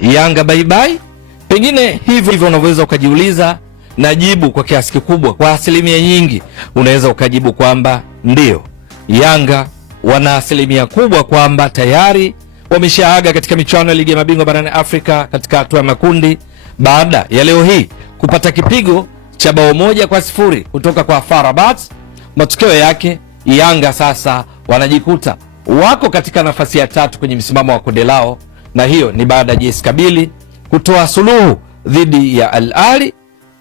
Yanga bye bye? Pengine hivyo unavyoweza ukajiuliza, na jibu kwa kiasi kikubwa, kwa asilimia nyingi unaweza ukajibu kwamba ndio, Yanga wana asilimia kubwa kwamba tayari wameshaaga katika michuano ya ligi ya mabingwa barani Afrika katika hatua ya makundi, baada ya leo hii kupata kipigo cha bao 1-0 kutoka kwa FAR Rabat. Matokeo yake Yanga sasa wanajikuta wako katika nafasi ya 3 kwenye msimamo wa kundi lao, na hiyo ni baada ya JS Kabylie kutoa suluhu dhidi ya Al Ahly,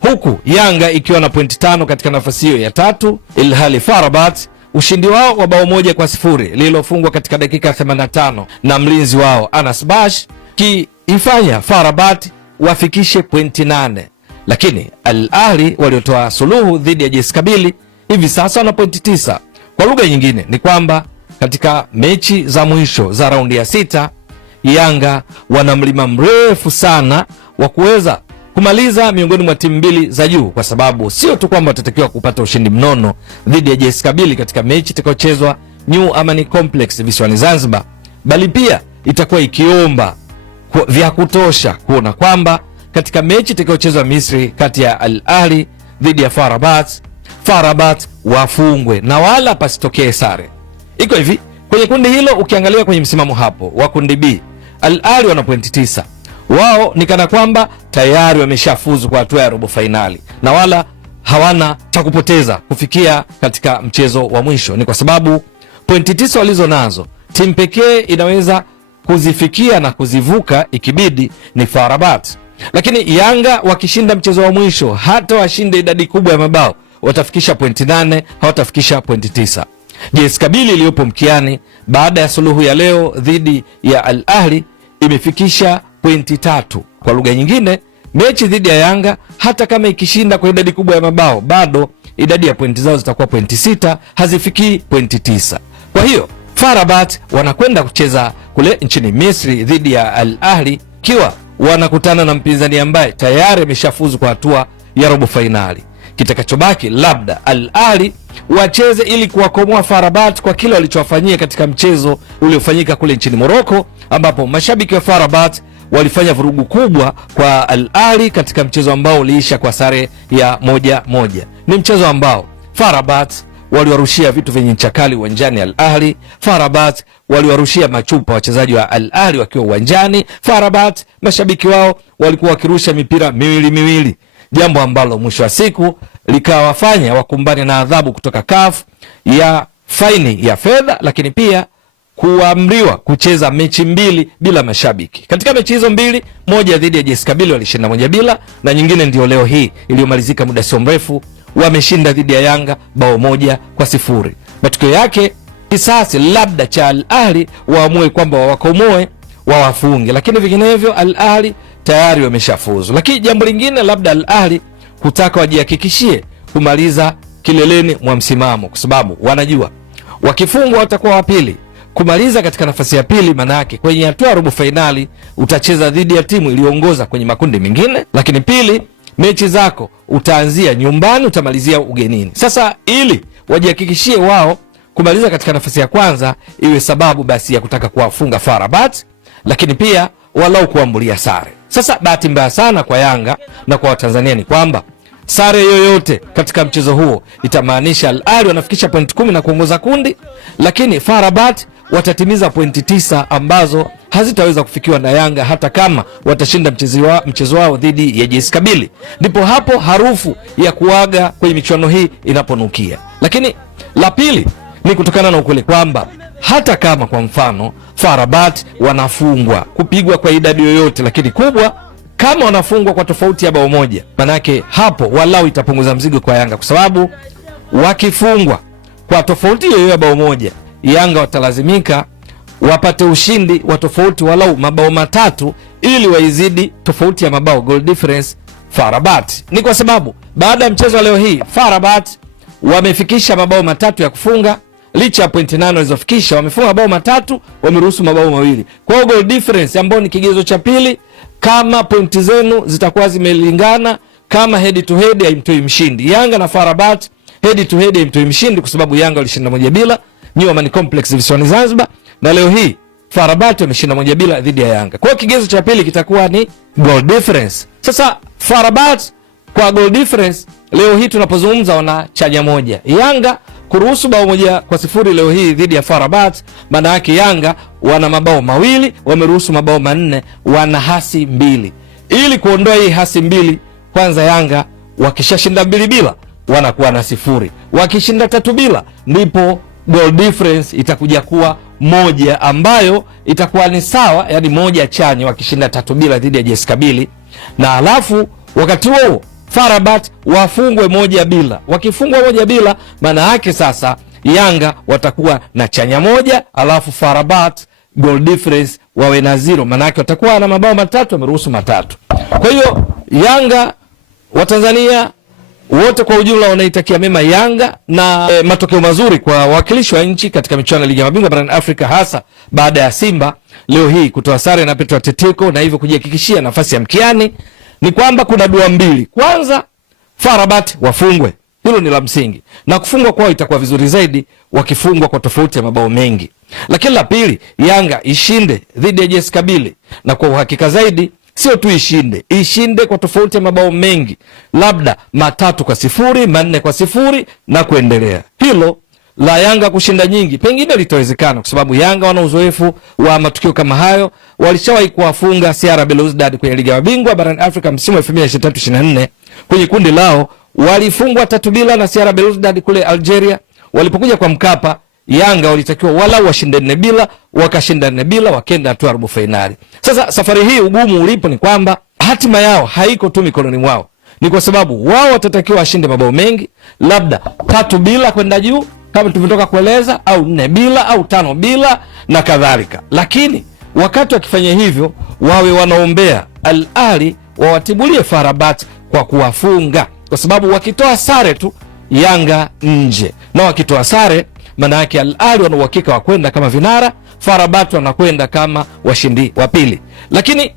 huku Yanga ikiwa na pointi 5 katika nafasi hiyo ya 3, ilhali FAR Rabat ushindi wao wa bao 1-0 lililofungwa katika dakika 85 na mlinzi wao Anas Bash kiifanya FAR Rabat wafikishe pointi 8, lakini Al Ahly waliotoa suluhu dhidi ya JS Kabylie hivi sasa wana pointi 9. Kwa lugha nyingine ni kwamba katika mechi za mwisho za raundi ya 6 Yanga wana mlima mrefu sana wa kuweza kumaliza miongoni mwa timu mbili za juu, kwa sababu sio tu kwamba watatakiwa kupata ushindi mnono dhidi ya JS Kabylie katika mechi itakayochezwa New Amani Complex visiwani Zanzibar, bali pia itakuwa ikiomba vya kutosha kuona kwamba katika mechi itakayochezwa Misri kati ya Al Ahly dhidi ya FAR Rabat wafungwe na wala pasitokee sare. Iko hivi, kwenye kundi hilo ukiangalia kwenye msimamo hapo wa kundi B, Al Ahly wana pointi 9. Wao ni kana kwamba tayari wameshafuzu kwa hatua ya robo finali na wala hawana cha kupoteza kufikia katika mchezo wa mwisho. Ni kwa sababu pointi 9 walizo nazo, timu pekee inaweza kuzifikia na kuzivuka ikibidi ni FAR Rabat. Lakini Yanga wakishinda mchezo wa mwisho, hata washinde idadi kubwa ya mabao, watafikisha pointi 8, hawatafikisha pointi 9. JS Kabylie iliyopo mkiani baada ya suluhu ya leo dhidi ya Al Ahly imefikisha pointi 3. Kwa lugha nyingine, mechi dhidi ya Yanga hata kama ikishinda kwa idadi kubwa ya mabao, bado idadi ya pointi zao zitakuwa pointi 6, hazifikii pointi 9. Kwa hiyo FAR Rabat wanakwenda kucheza kule nchini Misri dhidi ya Al Ahly, kiwa wanakutana na mpinzani ambaye tayari ameshafuzu kwa hatua ya robo finali. Kitakachobaki labda Al Ahly wacheze ili kuwakomoa FAR Rabat kwa kile walichowafanyia katika mchezo uliofanyika kule nchini Morocco, ambapo mashabiki wa FAR Rabat walifanya vurugu kubwa kwa Al Ahly katika mchezo ambao uliisha kwa sare ya 1-1. Ni mchezo ambao FAR Rabat waliwarushia vitu vyenye ncha kali uwanjani Al Ahly. FAR Rabat waliwarushia machupa wachezaji wa Al Ahly wakiwa uwanjani. FAR Rabat mashabiki wao walikuwa wakirusha mipira miwili, jambo ambalo mwisho wa siku likawafanya wakumbane na adhabu kutoka CAF ya faini ya fedha, lakini pia kuamriwa kucheza mechi 2 bila mashabiki. Katika mechi hizo 2, moja dhidi ya JS Kabylie walishinda 1-0, na nyingine ndio leo hii iliyomalizika muda sio mrefu wameshinda dhidi ya Yanga bao 1-0. Matokeo yake kisasi labda cha Al Ahly waamue kwamba wawakomoe, wawafunge, lakini vinginevyo Al Ahly tayari wameshafuzu. Lakini jambo lingine labda Al Ahly kutaka wajihakikishie kumaliza kileleni mwa msimamo, kwa sababu wanajua wakifungwa watakuwa wa pili. Kumaliza katika nafasi ya pili maana yake kwenye hatua ya robo finali utacheza dhidi ya timu iliyoongoza kwenye makundi mengine, lakini pili, mechi zako utaanzia nyumbani, utamalizia ugenini. Sasa ili wajihakikishie wao kumaliza katika nafasi ya kwanza, iwe sababu basi ya kutaka kuwafunga FAR Rabat, lakini pia walau kuambulia sare. Sasa bahati mbaya sana kwa Yanga na kwa Watanzania ni kwamba sare yoyote katika mchezo huo itamaanisha Al Ahly wanafikisha pointi 10 na kuongoza kundi, lakini FAR Rabat watatimiza pointi 9 ambazo hazitaweza kufikiwa na Yanga hata kama watashinda mchezo wao dhidi ya JS Kabylie. Ndipo hapo harufu ya kuaga kwenye michuano hii inaponukia. Lakini la pili ni kutokana na ukweli kwamba hata kama kwa mfano FAR Rabat wanafungwa, kupigwa kwa idadi yoyote, lakini kubwa kama wanafungwa kwa tofauti ya bao 1, manake hapo walau itapunguza mzigo kwa Yanga, kwa sababu wakifungwa kwa tofauti yoyote ya bao 1, Yanga watalazimika wapate ushindi wa tofauti walau mabao 3 ili waizidi tofauti ya mabao, goal difference, FAR Rabat. Ni kwa sababu baada ya mchezo leo hii FAR Rabat wamefikisha mabao 3 ya kufunga, licha ya pointi 8 walizofikisha, wamefunga mabao 3, wameruhusu mabao 2. Kwa hiyo goal difference ambayo ni kigezo cha pili, kama pointi zenu zitakuwa zimelingana, kama head to head haimtoi mshindi. Yanga na FAR Rabat head to head haimtoi mshindi, kwa sababu Yanga walishinda 1-0 New Amani Complex visiwani Zanzibar, na leo hii FAR Rabat wameshinda 1-0 dhidi ya Yanga. Kwa hiyo kigezo cha pili kitakuwa ni goal difference. Sasa FAR Rabat kwa goal difference leo hii tunapozungumza wana chanya moja. Yanga kuruhusu bao 1-0 leo hii dhidi ya FAR Rabat, maana yake Yanga wana mabao mawili, wameruhusu mabao 4, wana hasi 2. Ili kuondoa hii hasi 2, kwanza Yanga wakishashinda 2-0 wanakuwa na 0. Wakishinda 3-0 ndipo goal difference itakuja kuwa 1 ambayo itakuwa ni sawa, yani 1 chanya wakishinda 3-0 dhidi ya JS Kabylie, na alafu wakati huo FAR Rabat wafungwe 1-0. Wakifungwa 1-0 maana yake sasa Yanga watakuwa na chanya 1, alafu FAR Rabat goal difference wawe na 0, maana yake watakuwa na mabao 3, wameruhusu 3. Kwa hiyo Yanga wa Tanzania wote kwa ujumla wanaitakia mema Yanga na matokeo mazuri kwa wawakilishi wa nchi katika michuano ya Ligi ya Mabingwa barani Afrika, hasa baada ya Simba leo hii kutoa sare na Petro Atletico na hivyo kujihakikishia nafasi ya mkiani. Ni kwamba kuna dua mbili. Kwanza, FAR Rabat wafungwe, hilo ni la msingi, na kufungwa kwao itakuwa vizuri zaidi wakifungwa kwa tofauti ya mabao mengi. Lakini la pili, Yanga ishinde dhidi ya JS Kabylie, na kwa uhakika zaidi sio tu ishinde kwa tofauti ya mabao mengi, labda 3-0, 4-0 na kuendelea. Hilo la Yanga kushinda nyingi pengine litawezekana kwa sababu Yanga wana uzoefu wa matukio kama hayo. Walishawahi kuwafunga CR Belouizdad kwenye Ligi ya Mabingwa barani Afrika msimu wa 2023-24. Kwenye kundi lao walifungwa 3-0 na CR Belouizdad kule Algeria. Walipokuja kwa Mkapa, Yanga walitakiwa wala washinde 4-0, wakashinda 4-0, wakaenda hatua robo finali. Sasa safari hii ugumu ulipo ni kwamba hatima yao haiko tu mikononi mwao. Ni kwa sababu wao watatakiwa washinde mabao mengi, labda 3-0 kwenda juu kama tumetoka kueleza, au 4-0 au 5-0 na kadhalika. Lakini wakati wakifanya hivyo wawe wanaombea Al Ahly wawatibulie FAR Rabat kwa kuwafunga, kwa sababu wakitoa sare tu Yanga nje, na wakitoa sare maana yake Al Ahly wana uhakika wa kwenda kama vinara, FAR Rabat wanakwenda kama washindi wa pili. Lakini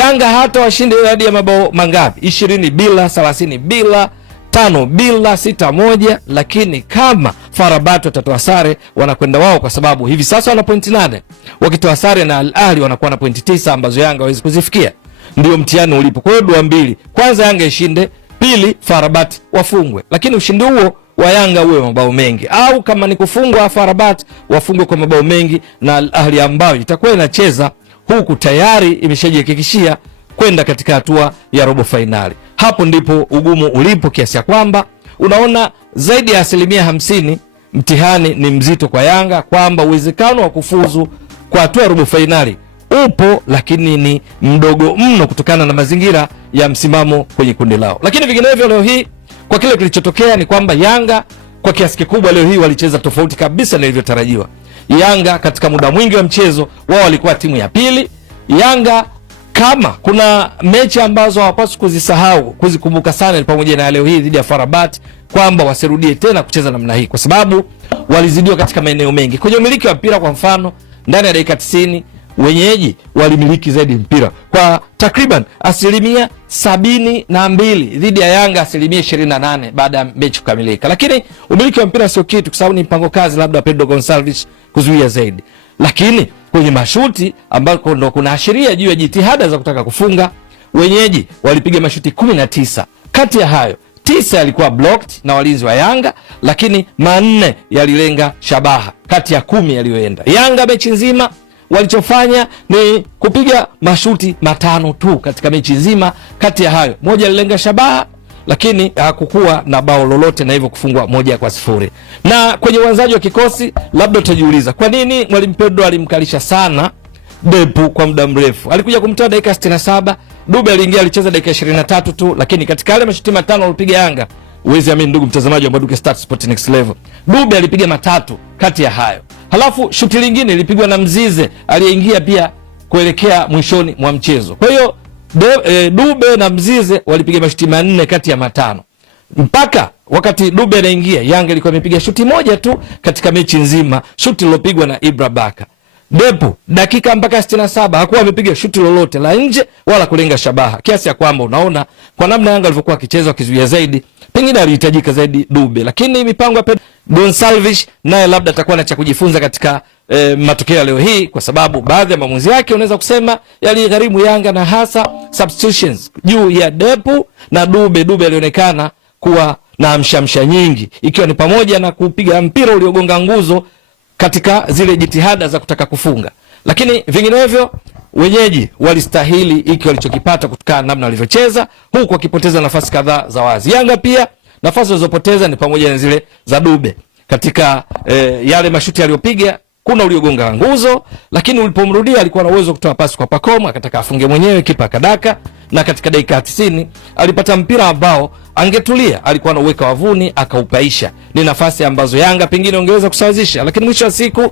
Yanga hata washinde hadi ya mabao mangapi, 20-0, 30-0, 5-0, 6-1, lakini kama FAR Rabat watatoa sare wanakwenda wao, kwa sababu hivi sasa wana pointi 8. Wakitoa sare na Al Ahly wanakuwa na pointi 9 ambazo Yanga hawezi kuzifikia. Ndio mtihani ulipo. Kwa hiyo dua mbili, kwanza Yanga ishinde, pili FAR Rabat wafungwe. Lakini ushindi huo wa Yanga uwe mabao mengi, au kama ni kufungwa FAR Rabat wafungwe kwa mabao mengi na Al Ahly ambayo itakuwa inacheza huku tayari imeshajihakikishia kwenda katika hatua ya robo finali. Hapo ndipo ugumu ulipo, kiasi ya kwamba unaona zaidi ya 50% mtihani ni mzito kwa Yanga, kwamba uwezekano wa kufuzu kwa hatua ya robo finali upo, lakini ni mdogo mno kutokana na mazingira ya msimamo kwenye kundi lao. Lakini vinginevyo leo hii kwa kile kilichotokea ni kwamba Yanga kwa kiasi kikubwa leo hii walicheza tofauti kabisa na ilivyotarajiwa. Yanga katika muda mwingi wa mchezo wao walikuwa timu ya pili. Yanga kama kuna mechi ambazo hawapaswi kuzisahau, kuzikumbuka sana, ni pamoja na leo hii dhidi ya FAR Rabat, kwamba wasirudie tena kucheza namna hii, kwa sababu walizidiwa katika maeneo mengi. Kwenye umiliki wa mpira kwa mfano, ndani ya dakika 90 wenyeji walimiliki zaidi mpira kwa takriban 72% dhidi ya Yanga 28% baada ya mechi kukamilika. Lakini umiliki wa mpira sio kitu, kwa sababu ni mpango kazi labda Pedro Gonçalves kuzuia zaidi. Lakini kwenye mashuti ambako ndo kuna ashiria juu ya jitihada za kutaka kufunga, wenyeji walipiga mashuti 19. Kati ya hayo 9 yalikuwa blocked na walinzi wa Yanga, lakini 4 yalilenga shabaha kati ya 10 yaliyoenda. Yanga mechi nzima walichofanya ni kupiga mashuti 5 tu katika mechi nzima. Kati ya hayo 1 yalilenga shabaha, lakini hakukuwa na bao lolote, na hivyo kufungwa 1-0. Na kwenye uanzaji wa kikosi, labda utajiuliza kwa nini Mwalimu Pedro alimkalisha sana Depu kwa muda mrefu. Alikuja kumtoa dakika 67, Dube aliingia alicheza dakika 23 tu, lakini katika yale mashuti 5 alipiga Yanga, uwezi amini ndugu mtazamaji wa Mbwaduke Stats Sport Next Level, Dube alipiga 3 kati ya hayo. Halafu shuti lingine lilipigwa na Mzize aliyeingia pia kuelekea mwishoni mwa mchezo. Kwa hiyo Dube na Mzize walipiga mashuti 4 kati ya 5. Mpaka wakati Dube anaingia, Yanga ilikuwa imepiga shuti 1 tu katika mechi nzima, shuti lilopigwa na Ibra Baka. Depu dakika mpaka 67 hakuwa amepiga shuti lolote la nje wala kulenga shabaha, kiasi ya kwamba unaona kwa namna Yanga alivyokuwa akicheza kizuia zaidi, pengine alihitajika zaidi Dube. Lakini mipango ya Gonsalves naye labda atakuwa na cha kujifunza katika matokeo ya leo hii, kwa sababu baadhi ya maamuzi yake unaweza kusema yaligharimu Yanga, na hasa substitutions juu ya Depu na Dube. Dube alionekana kuwa na amshamsha nyingi, ikiwa ni pamoja na kupiga mpira uliogonga nguzo katika zile jitihada za kutaka kufunga, lakini vinginevyo wenyeji walistahili hiki walichokipata kutokana na namna walivyocheza, huku wakipoteza nafasi kadhaa za wazi. Yanga pia nafasi walizopoteza ni pamoja na zile za Dube katika yale mashuti aliyopiga, kuna uliogonga nguzo, lakini ulipomrudia alikuwa na uwezo kutoa pasi kwa Pacome, akataka afunge mwenyewe, kipa akadaka, na katika dakika 90 alipata mpira ambao angetulia alikuwa anauweka wavuni akaupaisha. Ni nafasi ambazo Yanga pengine ongeweza kusawazisha, lakini mwisho wa siku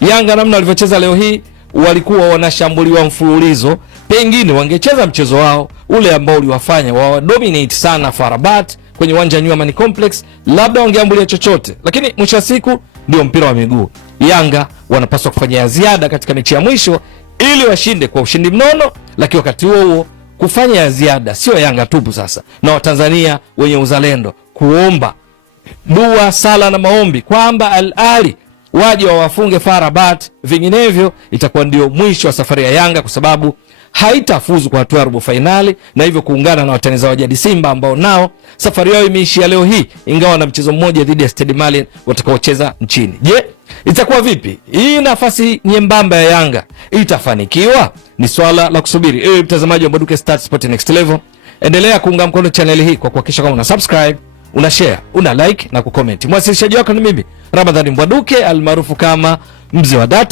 Yanga namna walivyocheza leo hii walikuwa wanashambuliwa mfululizo. Pengine wangecheza mchezo wao ule ambao uliwafanya wa dominate sana FAR Rabat kwenye uwanja New Amani Complex, labda wangeambulia chochote, lakini mwisho wa siku ndio mpira wa miguu. Yanga wanapaswa kufanya ziada katika mechi ya mwisho ili washinde kwa ushindi mnono, lakini wakati huo kufanya ziada sio Yanga tupu sasa, na Watanzania wenye uzalendo kuomba dua, sala na maombi kwamba Al Ahly waje wawafunge FAR Rabat, vinginevyo itakuwa ndio mwisho wa safari ya Yanga, kwa sababu haitafuzu kwa hatua ya robo finali, na hivyo kuungana na watani zao jadi Simba ambao nao safari yao imeishia leo hii, ingawa na mchezo mmoja dhidi ya Stade Malien watakaocheza nchini. Je, itakuwa vipi hii nafasi nyembamba ya Yanga? Itafanikiwa? Ni swala la kusubiri. Ewe mtazamaji wa Mbwaduke Stats Sport Next Level, endelea kuunga mkono channel hii kwa kuhakikisha kama una subscribe, una share, una like na kucomment. Mwasilishaji wako ni mimi Ramadhani Mbwaduke almaarufu kama Mzee wa Data.